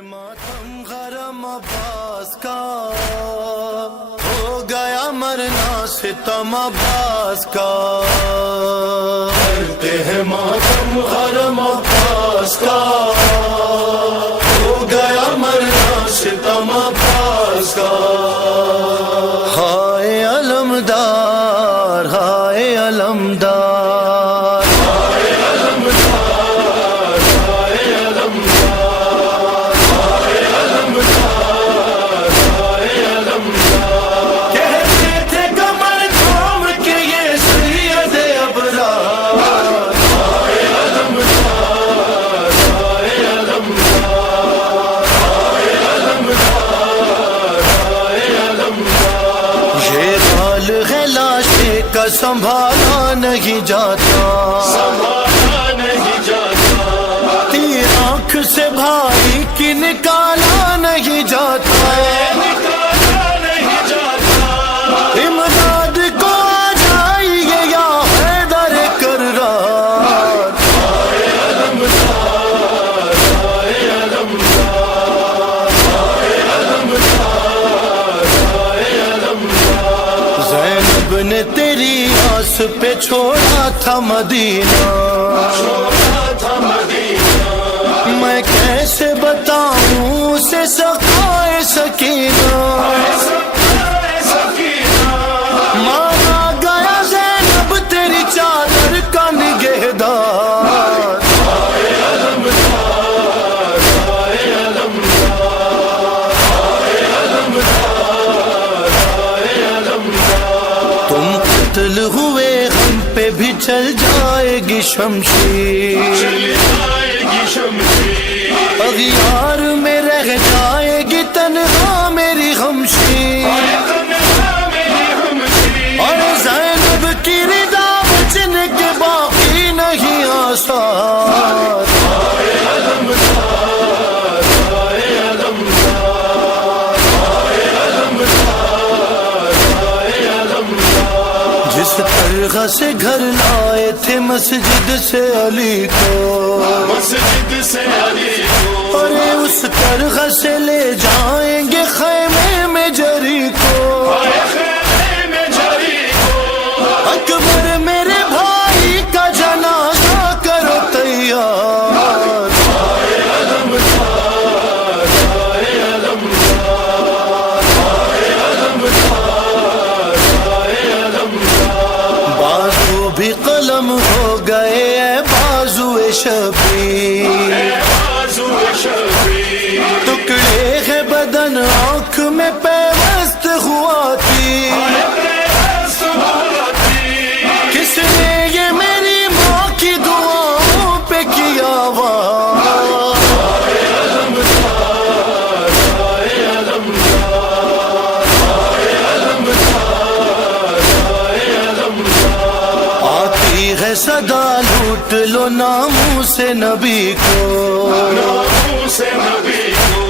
मातम गरम अब्बास का हो गया मरना सितम अब्बास का। करते हैं मातम गरम अब्बास का हो गया मरना सितम अब्बास का। हाय अलमदार हाय अलमदार हाय अलमदार हाय अलमदार हाय अलमदार हाय अलमदार। कहते थे कमर थाम के ये सैयद अबरार। हाय अलमदार हाय अलमदार हाय अलमदार हाय अलमदार। ये हाल है लाशे का संभाला नहीं जाता, संभाला नहीं जाता। तीर आँख से भाई की निकाला नहीं जाता, निकाला नहीं जाता। इमदाद को आ जाइए या हैदर कर्रार। हाय अलमदार हाय अलमदार हाय अलमदार हाय अलमदार। ज़ैनब ने तेरी आस पे छोड़ा था मदीना, छोड़ा था मदीना। मैं कैसे बताऊं उसे सखाए सकीना, मारा गया ज़ैनब तेरी चादर का निगहदार। हाय अलमदार हाय अलमदार हाय अलमदार हाय अलमदार। तुम कत्ल हुए हम पे भी चल जाएगी शमशीर, चल जाएगी शमशीर। अगियार में रह जाएगी तन्हा मेरी गमशीर, और ज़ैनब की रिदा बचने के बाकी नहीं आसार। हाय अलमदार हाय अलमदार हाय अलमदार हाय अलमदार। जिस तरह से घर लाए थे मस्जिद से अली को, मस्जिद से अली को, अरे उस तरह से ले जाएंगे खैमे में जरी को, खैमे में जरी को। अकबर मेरे भाई का जनाजा करो तैयार। हाय अलमदार हाय अलमदार हाय अलमदार हाय अलमदार। बाजू भी कलम हो गए बाजुए शबीर, बाजुए शबीर। टुकड़े है बदन आँख में पैवस्त हुआ थी, किसने ये मेरी माँ की दुआओं पे किया वार। हाय अलमदार हाय अलमदार हाय अलमदार हाय अलमदार। आती है सदा लूट लो नामों से नबी को, नामों से नबी को।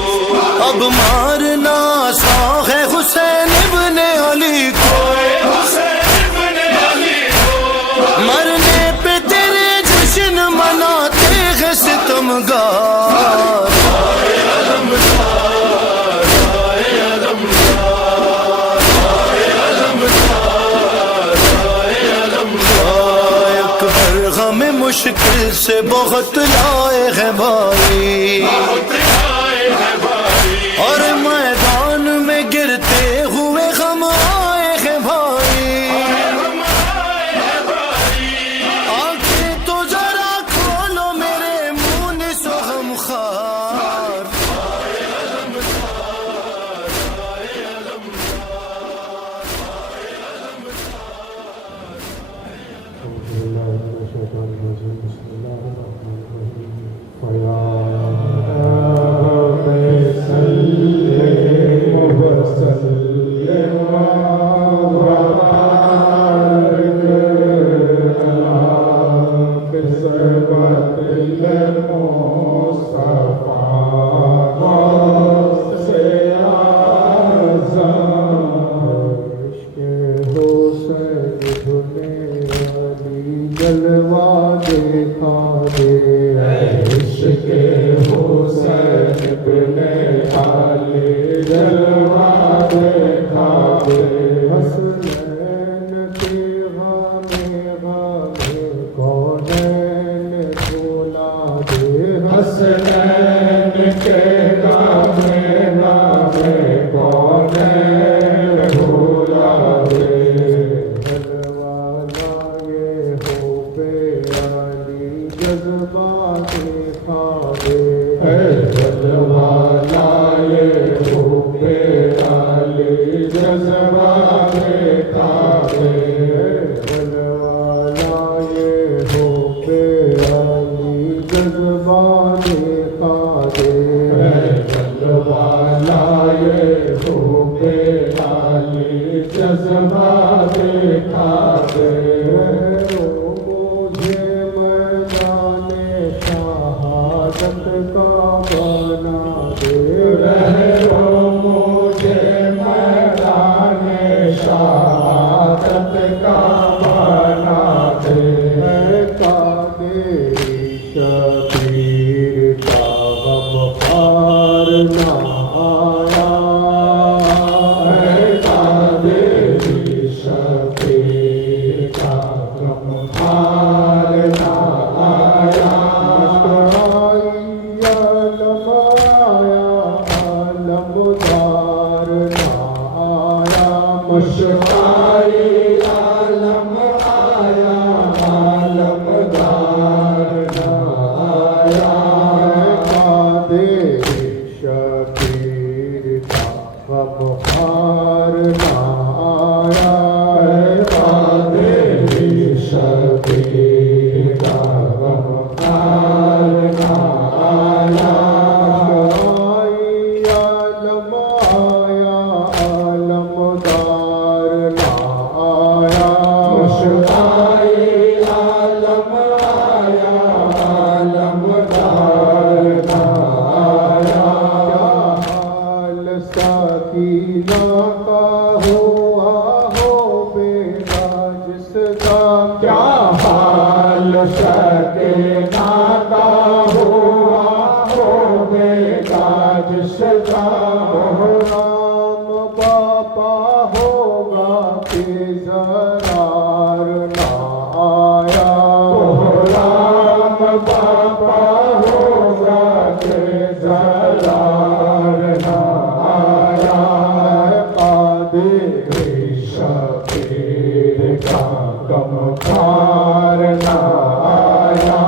अब मारना सा है हुसैन इब्ने अली को, हुसैन इब्ने अली को। मरने पे तेरे जश्न मनाते हैं सितमगार। हाय अलमदार हाय अलमदार हाय अलमदार हाय अलमदार। अकबर गम मुश्किल से बहुत लाए हैं भाई, बहुत लाए हैं भाई। और मैदान में गिरते हुए हम आए हैं भाई, आंखें तो जरा खोलो मेरे मुंह सो हम खार। हाय अलमदार हाय अलमदार हाय अलमदार। लाए खूबे लाली जज्बा देखा दे मुझे मैदाने शहादत का बना दे मुझे मैदाने शहादत का बना दे शबीर का हम पार ना आया शबीर का हम पार ना आया आलमदार ना आया मुश्ताई आलम आया आलमदार ना आया शबीर का गमखार ना आया शबीर का गमखार ना आया आलम आया आलमदार ना आया मुश्ताई आलम आया आलमदार ना आया हाल सकीना का हुआ हो बेटा जिसका क्या हाल सकीना का हुआ हो बेटा जिसका राम बापा होगा कि जरार ना आया राम बापा होगा कि जरार ना आया कादिर शबीर का गमखार ना आया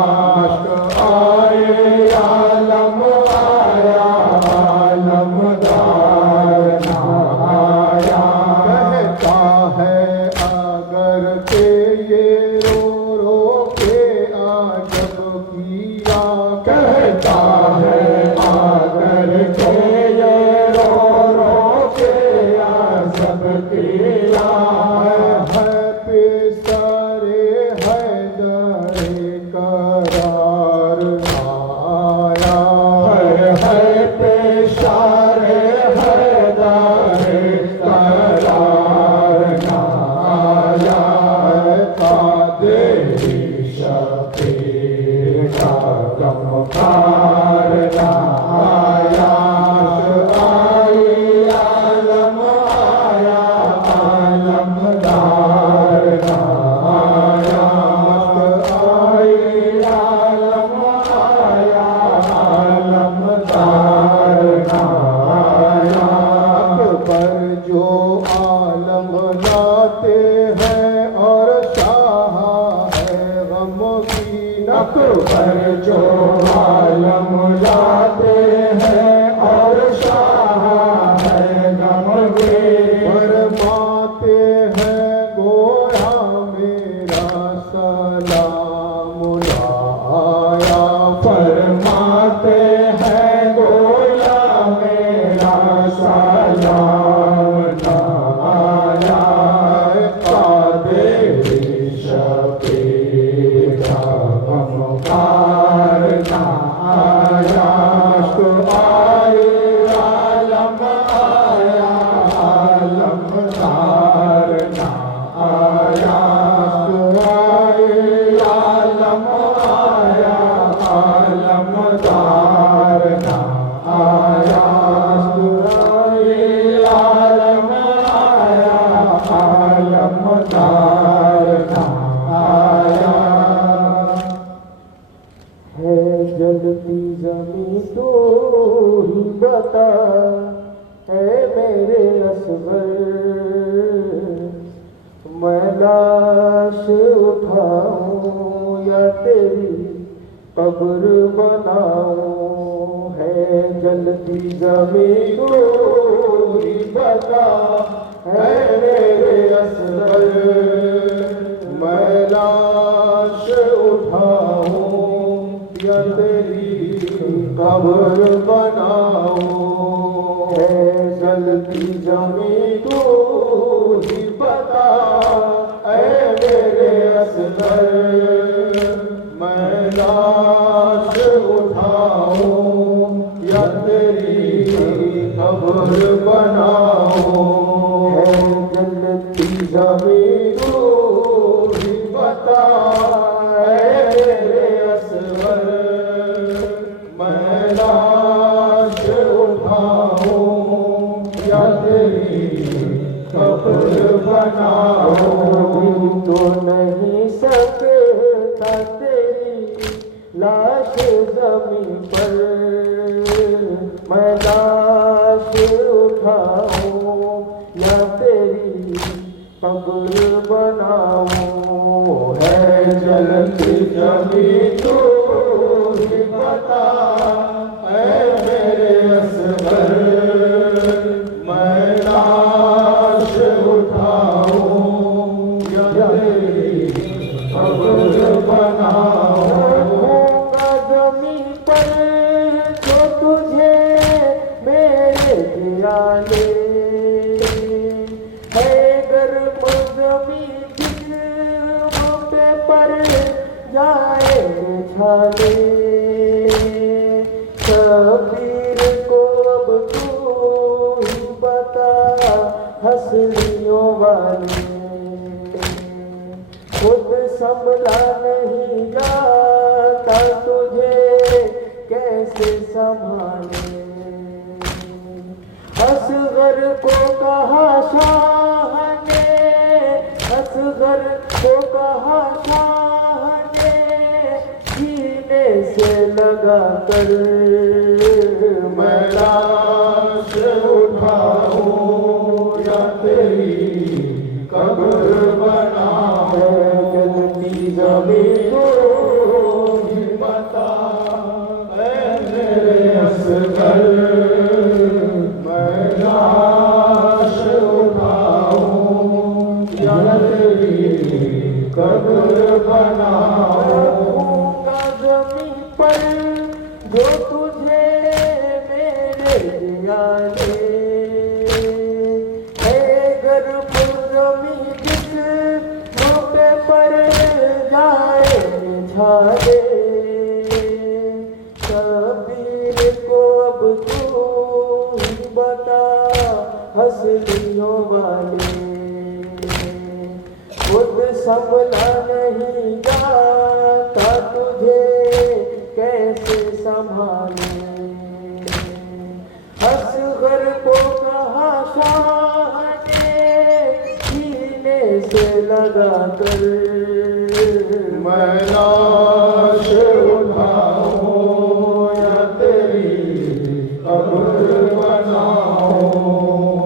आए आलम आया आलमदार ना आया कहता है अगर के ये रो रो के आजब किया कहता है अगर के ये रो रो के आजब किया है पेशरे हैदरे करार ना आया है पेशरे हैदरे करार ना आया कादिर शबीर का गमखार ना आया आलम आया आलमदार ना आया आलम आया आलमदार ना आया अकबर जो आलम लाते हैं और शाह है गम की अकबर जो आलम लाते हैं और शाह है गम की फरमाते हैं गोया मेरा सलाम ना आया फरमाते हैं गोया मेरा सलाम ना आया कादिर शबीर का गमखार ना आया आए आलम आया आलमदार ना आया आए आलम आया आलमदार ना आया आए आलम आया आलमदार ना आया है जलती जमी तो ही बता है मेरे असगर मैं लाश उठाऊं या तेरी कब्र बनाऊं है जलती जमी तो ही बता है मेरे असगर मैं लाश उठाऊं या तेरी कब्र बनाऊं है जलती जमी तू ही बता, ऐ मेरे असगर मैं लाश उठाऊं या तेरी कब्र बनाऊं। है जलती जमी तू ही बता, ऐ मेरे असगर मैं लाश उठाऊं या तेरी कब्र बनाऊं। तो नहीं सकता तेरी लाश जमीन पर, मैं लाश उठाऊं या तेरी कब्र बनाऊं। है जलती जमीन तू ही बता, ऐ मेरे असगर मैं लाश उठाऊं या तेरी कब्र बनाऊं। रखूंगा जमीन पर जो तुझे मेरे जियाले, है गर्म जमीन जिस्म पे पर जाए छाले। शबीर को अब तू ही बता, हंसलियों वाले खुद संभला नहीं जाता तुझे कैसे संभाले। असगर को कहा शाह ने, असगर को कहा शाह ने सीने से लगा कर, मैं लाश उठाऊं या तेरी कब्र बनाऊं। जलती जमीन को ही बता, ऐ मेरे असगर मैं लाश उठाऊं या तेरी कब्र बनाऊं। जमीन पर जो तुझे मेरे जियाले, है गर्म जमीन जिस्म पे पर जाए छाले। शबीर को अब तू ही बता, हंसलियों वाले खुद संभला नहीं जाता तुझे कैसे संभाले। असगर को कहा शाह ने सीने से लगा कर, मैं लाश उठाऊं या तेरी कब्र बनाऊं।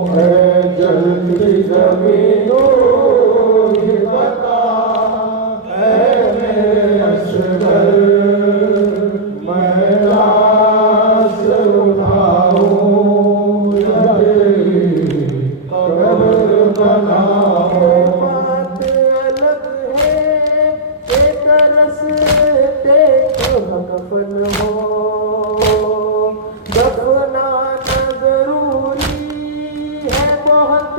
है जलती जमीन ही बता, ऐ मेरे असगर मैं लाश उठाऊं या तेरी कब्र बनाऊं। बात अलग है एक रस्ते को कफन हो, दफनाना जरूरी है बहुत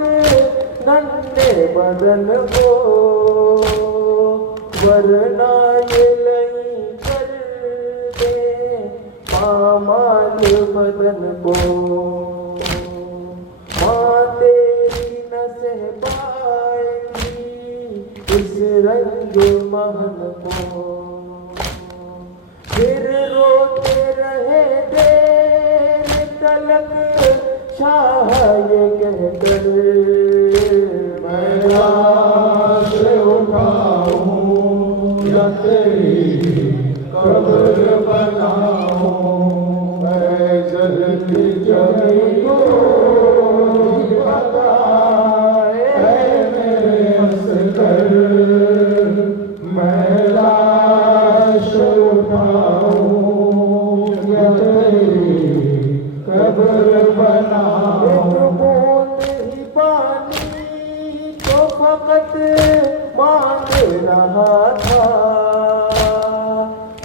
नन्हे बदन को, वरना ये नहीं कर दे पामाल बदन को। माँ तेरी न सह पाएगी इस रंग महल को, फिर रोते रहे देर तलक शाह ये कहकर, मैं लाश उठाऊं या तेरी कब्र बनाऊं। मैं जलती जमीन को ही बता, ऐ मेरे असगर मैं लाश उठाऊं या तेरी कब्र बनाऊं। एक बूंद ही पानी तो फकत मांग रहा था,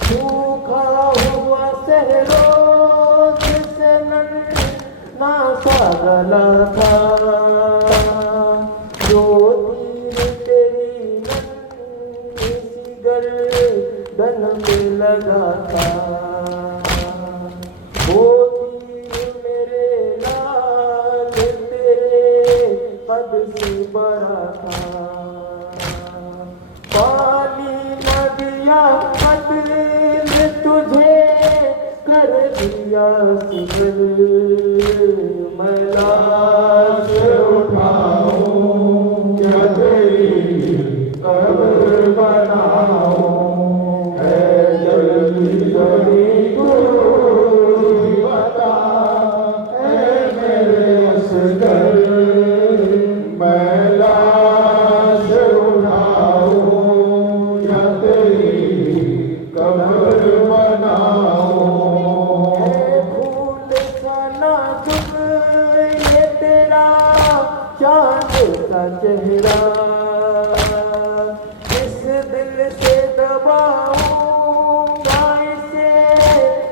सूखा हुआ सहरों से ना सा गला था, जो तीर तेरी नन्ही सी गर्दन पे लगा था, वो तीर मेरे लाल तेरे कद से बड़ा था। पानी न दिया कत्ल तुझे कर दिया सिर, मैं लाश उठाऊं क्या तेरी कब्र बनाऊं, है जल्दी जल्दी तू ही बता, ऐ मेरे असगर मैं लाश उठाऊं या तेरी कब्र बनाऊं। है फूल सा नाजुक ये तेरा चांद सा चेहरा, इस दिल से दबाऊंगा इसे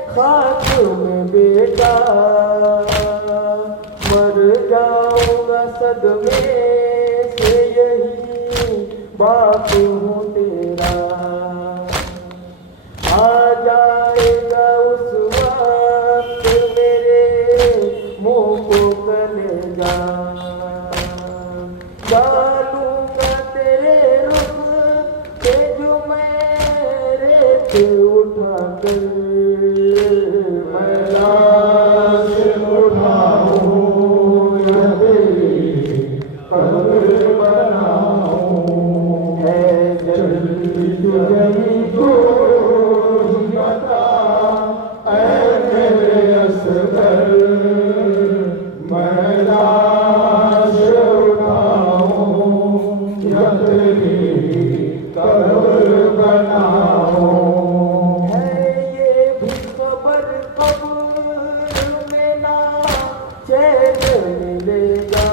खाक में बेटा, मर जाऊंगा सदमे से यही बाप हूँ तेरा, आ जाएगा उस वक्त मेरे मुंह को कलेजा, डालूंगा तेरे रुख पे जो मैं रेत उठा कर, मैं लाश उठाऊं या तेरी कब्र बनाऊं, है जल्दी तुझे तो ही बता, ऐ मेरे असगर मैं लाश उठाऊं या तेरी कब्र बनाऊं। है ये भी खबर कब्र में ना चैन मिलेगा,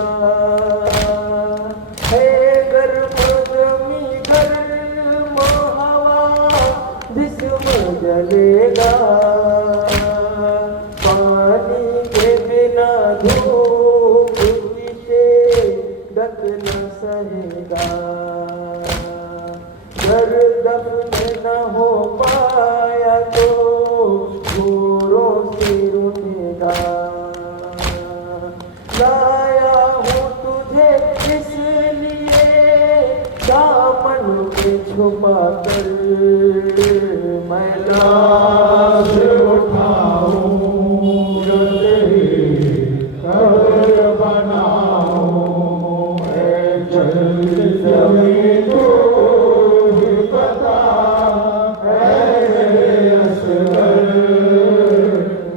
है गर्म जमी गर्म हवा जिस्म जलेगा, पानी के बिना धूप से दक न सहेगा, घर दफन न हो पाया तो जोरों से उठेगा, लाया हूँ तुझे इसलिए दामन पे छुपा कर, मैं लाश उठाऊं या तेरी कब्र बनाऊं, ऐ जल्दी जल्दी तू ही बता, ऐ मेरे असगर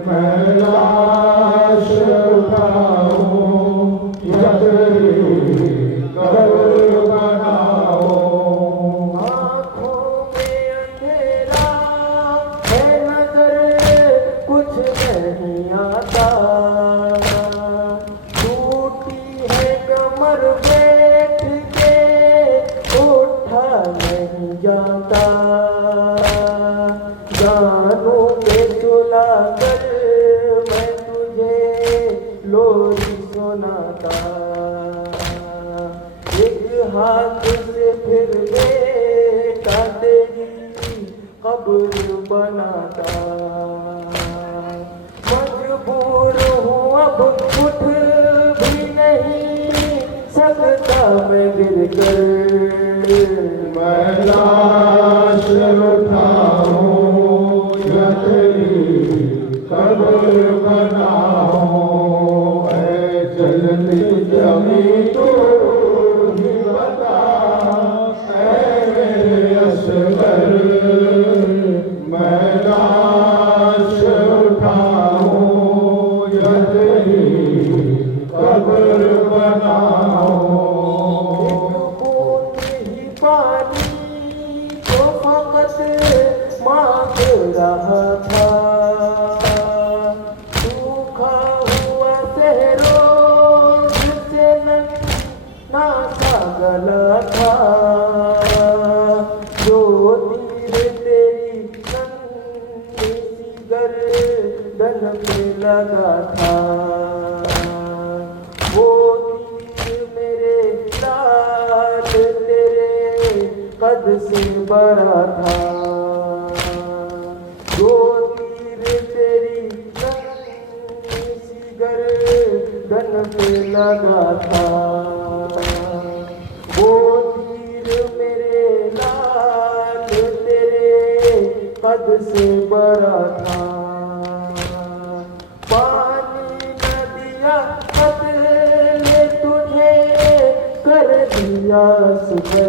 मैं लाश उठाऊं या तेरी कब्र बनाऊं। आँखों में अंधेरा है नजर कुछ नहीं आता, टूटी है कमर बैठ के उठा नहीं जाता, जानू के सुला कर मैं तुझे लोरी सुनाता, एक हाथ से फिर बेटा तेरी कब्र बनाता, मजबूर हूँ अब उठ भी नहीं सकता मैं गिर कर, मैं लाश उठाऊं या तेरी कब्र बनाऊं, ऐ जल्दी जल्दी तू ही बता, ऐ मेरे असगर मैं लाश उठाऊं या तेरी कब्र बनाऊं। एक बूंद ही पानी को फकत मांग रहा था, सूखा हुआ शहरों से नन्हा सा गला था, जो तीर तेरी नन्ही सी गर्दन पे लगा था, कद से बड़ा था। दो तीर तेरी नन्ही सी गर्दन पे लगा था। वो तीर मेरे लाल तेरे कद से बड़ा था। पानी न दिया कत्ले तुझे कर दिया सुबह।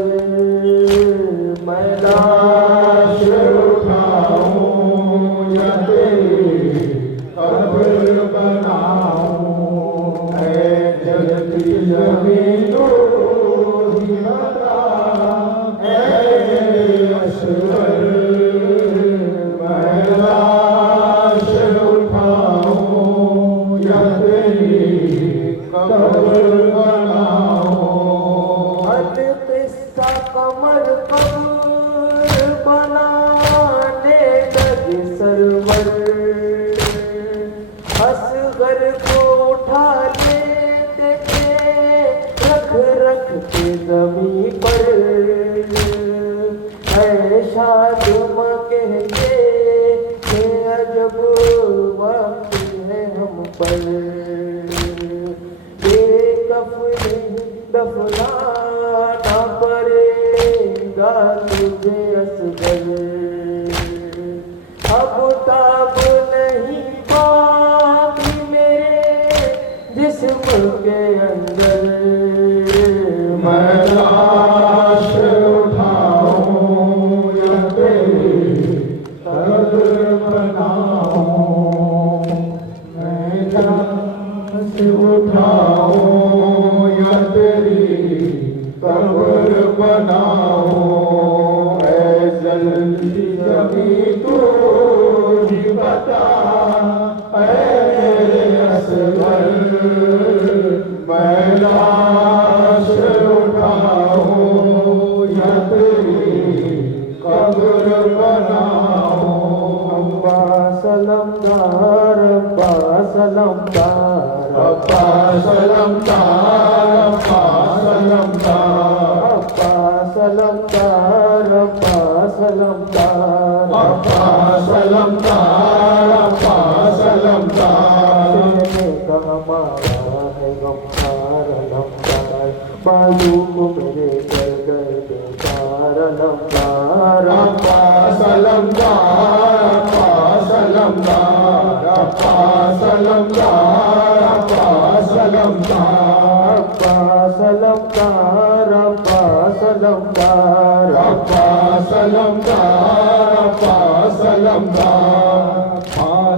मैं लाश उठाऊं या तेरी कब्र बनाऊं, ऐ जलती जमीन तू ही बता, ऐ असगर मैं लाश उठाऊं या तेरी कब्र बनाऊं। किस्सा कमर कब्र बनाने लगे सरवर। असगर को उठा लेते थे रख रख के जमीन पर। ऐसा तुम कहते थे अजब वक्त है हम पर। बेकफनी दफनाना पड़ेगा तुझे असगर। अब ताब नहीं बाकी मेरे जिस्म के अंदर। मैं लाश उठाऊं या तेरी कब्र बनाऊं, मैं लाश उठाऊं या तेरी कब्र बनाऊं, ऐ जलती जमीन तू ही बता, ऐ मेरे असगर मैं लाश उठाऊं या तेरी कब्र बनाऊं। अब्बा सलमदार अब्बा सलमदार अब्बा सलमदार अब्बा सलमदार अब्बा सलमदार अब्बा सलमदार अब्बा सलमदार अब्बा सलमदार। कहने का हमारा है गमखार अलमदार। बाजू को मेरे कर गए बेकार अलमदार। अब्बा सलमदार अब्बा सलमदार अब्बा सलमदार अब्बा सलमदार अब्बा सलमदार अब्बा सलमदार अब्बा सलमदार अब्बा सलमदार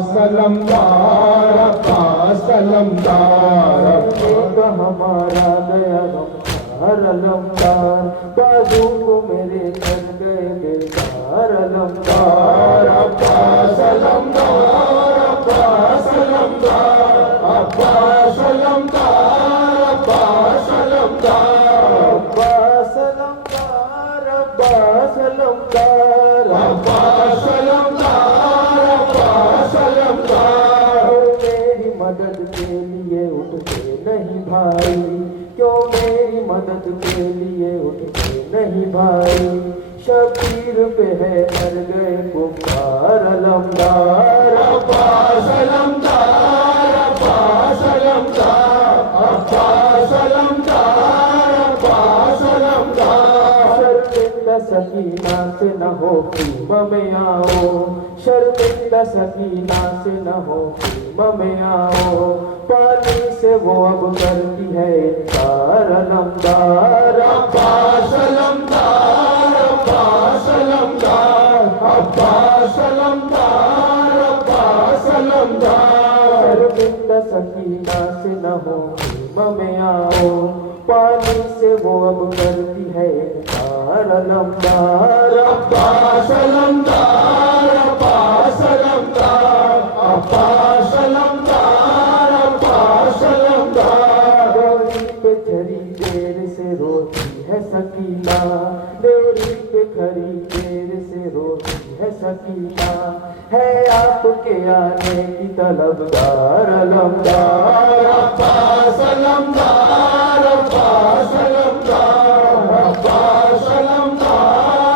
सलमदार अब्बा सलमदार। एक हमारा गया गमखार अलमदार। बाजू को मेरे कर गए बेकार अलमदार। अब्बा सलमदार अब्बा सलमदार अब्बा सलमदार अब्बा सलमदार अब्बा सलमदार अब्बा सलमदार अब्बा सलमदार अब्बा सलमदार। मेरी मदद के लिए उठते नहीं भाई। क्यों मेरी मदद के लिए उठते नहीं भाई। शबीर पे है मर गए पुकार अलमदार। अब्बा सलमदार अब्बा सलमदार अब्बा सलमदार अब्बा सलमदार। शर्मिंदा सकीना से न हो फ़िल्म में आओ। शर्मिंदा सकीना से न हो फ़िल्म में आओ। पानी से वो अब करती है इनकार अलमदार। अब्बा सलमदार अब्बा सलमदार अब्बा सलमदार अब्बा सलमदार। शर्मिंदा सकीना से न हो फ़िल्म में आओ। पानी से वो अब करती है इनकार अलमदार। अब्बा सलमदार अब्बा सलमदार अब्बा सलमदार अब्बा सलमदार। डोरी पे खड़ी देर से रोती है सकीना। डोरी पे खड़ी देर से रोती है सकीना। है आपके आने की तलबदार अलमदार। अब्बा सलमदार अब्बा सलमदार अब्बा सलमदार